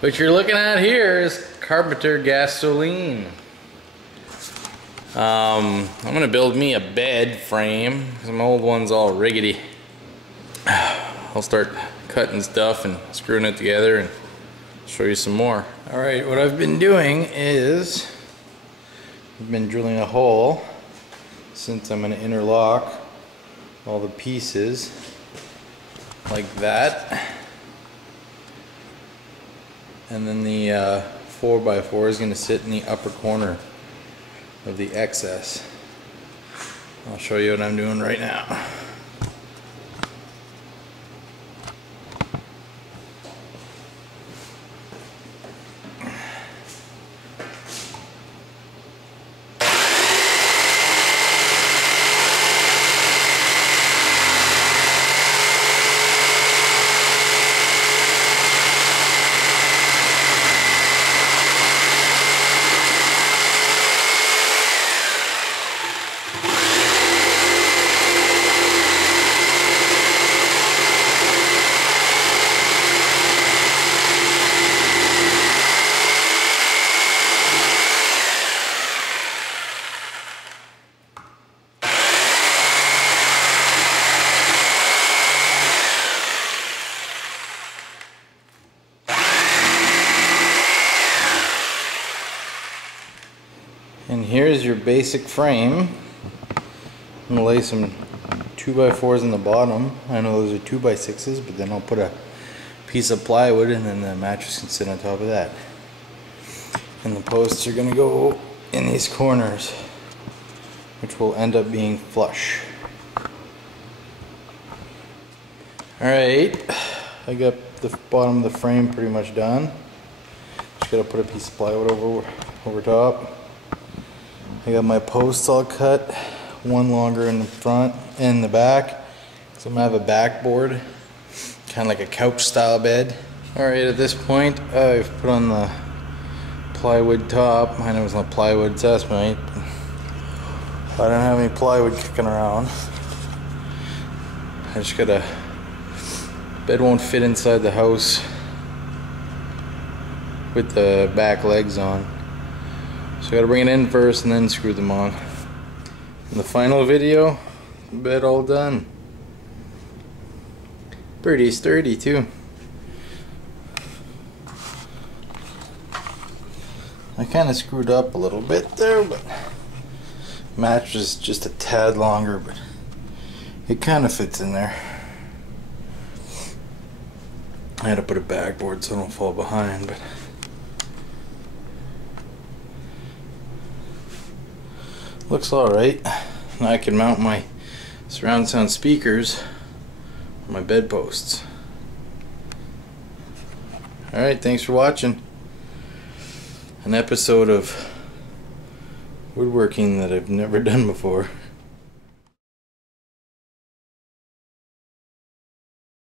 What you're looking at here is carpenter gasoline. I'm gonna build me a bed frame because my old one's all rickety. I'll start cutting stuff and screwing it together and show you some more. Alright, what I've been doing is I've been drilling a hole since I'm gonna interlock all the pieces like that. And then the 4x4 is going to sit in the upper corner of the excess. I'll show you what I'm doing right now. And here's your basic frame. I'm going to lay some 2x4s in the bottom. I know those are 2x6s, but then I'll put a piece of plywood and then the mattress can sit on top of that. And the posts are going to go in these corners, which will end up being flush. Alright, I got the bottom of the frame pretty much done. Just got to put a piece of plywood over top. I got my posts all cut, one longer in the front and the back. So I'm gonna have a backboard, kind of like a couch style bed. Alright, at this point I've put on the plywood top. I know it's not plywood, it's Esmite. I don't have any plywood kicking around. I just gotta, bed won't fit inside the house with the back legs on. So I gotta bring it in first and then screw them on. In the final video, bed all done. Pretty sturdy too. I kinda screwed up a little bit there, but mattress is just a tad longer, but it kinda fits in there. I had to put a backboard so I don't fall behind, but looks alright. Now I can mount my surround sound speakers on my bedposts. Alright, thanks for watching. An episode of woodworking that I've never done before.